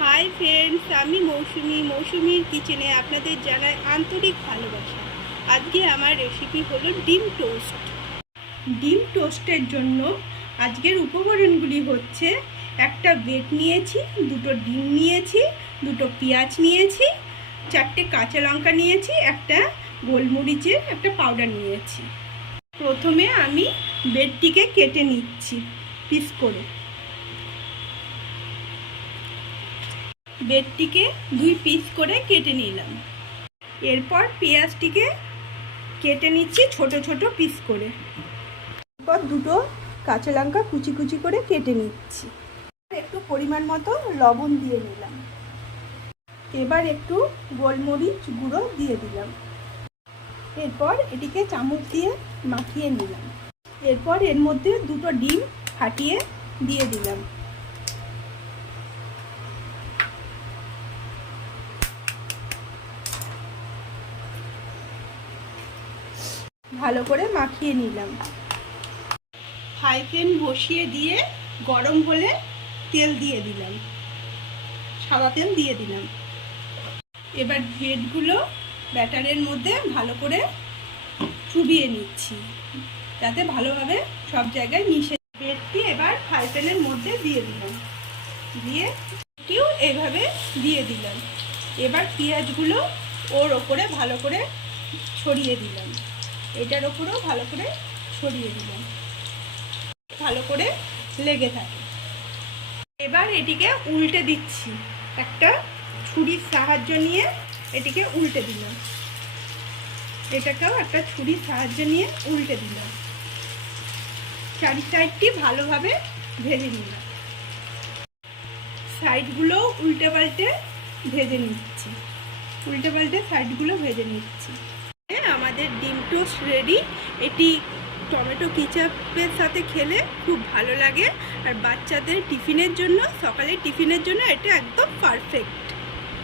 Hi friends আমি মৌসুমি। মৌসুমির কিচেনে আপনাদের জানাই আন্তরিক ভালোবাসা। আজকে আমার রেসিপি হলো ডিম টোস্ট। ডিম টোস্টের জন্য আজকের উপকরণগুলি হচ্ছে, একটা বেড নিয়েছি, দুটো ডিম নিয়েছি, দুটো পেঁয়াজ নিয়েছি, চারটে কাঁচা লঙ্কা নিয়েছি, একটা গোলমরিচের, একটা পাউডার নিয়েছি। প্রথমে আমি বেডটিকে কেটে নিচ্ছি পিস করে। বেডটিকে দুই পিস করে কেটে নিলাম। এরপর পেঁয়াজটিকে কেটে নিচ্ছি ছোট ছোট পিস করে। এরপর দুটো কাঁচা লঙ্কা কুচি কুচি করে কেটে নিচ্ছি। একটু পরিমাণ মতো লবণ দিয়ে নিলাম। এবার একটু গোলমরিচ গুঁড়ো দিয়ে দিলাম। এরপর এটিকে চামচ দিয়ে মাখিয়ে নিলাম। এরপর এর মধ্যে দুটো ডিম ফাটিয়ে দিয়ে দিলাম। ভালো করে মাখিয়ে নিলাম। হাই ফ্লেম বসিয়ে দিয়ে গরম হলে তেল দিয়ে দিলাম। সাদা তেল দিয়ে দিলাম। এবার ব্রেডগুলো ব্যাটারের মধ্যে ভালো করে চুবিয়ে নিচ্ছি, যাতে ভালোভাবে সব জায়গায় মিশে। ব্রেডটি এবার ফ্রাই প্যানের মধ্যে দিয়ে দিলাম। দিয়ে কেউ এভাবে দিয়ে দিলাম। এবার পেঁয়াজগুলো ওর ওপরে ভালো করে ছড়িয়ে দিলাম। এটার ওপরেও ভালো করে ছড়িয়ে দিলাম। ভালো করে লেগে থাকে। এবার এটিকে উল্টে দিচ্ছি। একটা ছুরির সাহায্য নিয়ে এটিকে উল্টে দিলাম। এটাকেও একটা ছুরির সাহায্য নিয়ে উল্টে দিলাম। চারি সাইডটি ভালোভাবে ভেজে নিলাম। সাইডগুলো উল্টে পাল্টে ভেজে নিচ্ছি। উল্টে পাল্টে সাইডগুলো ভেজে নিচ্ছি। আমাদের ডিম টোস্ট রেডি এটি টমেটো কিচাপের সাথে খেলে খুব ভালো লাগে। আর বাচ্চাদের টিফিনের জন্য সকালে টিফিনের জন্য এটা একদম পারফেক্ট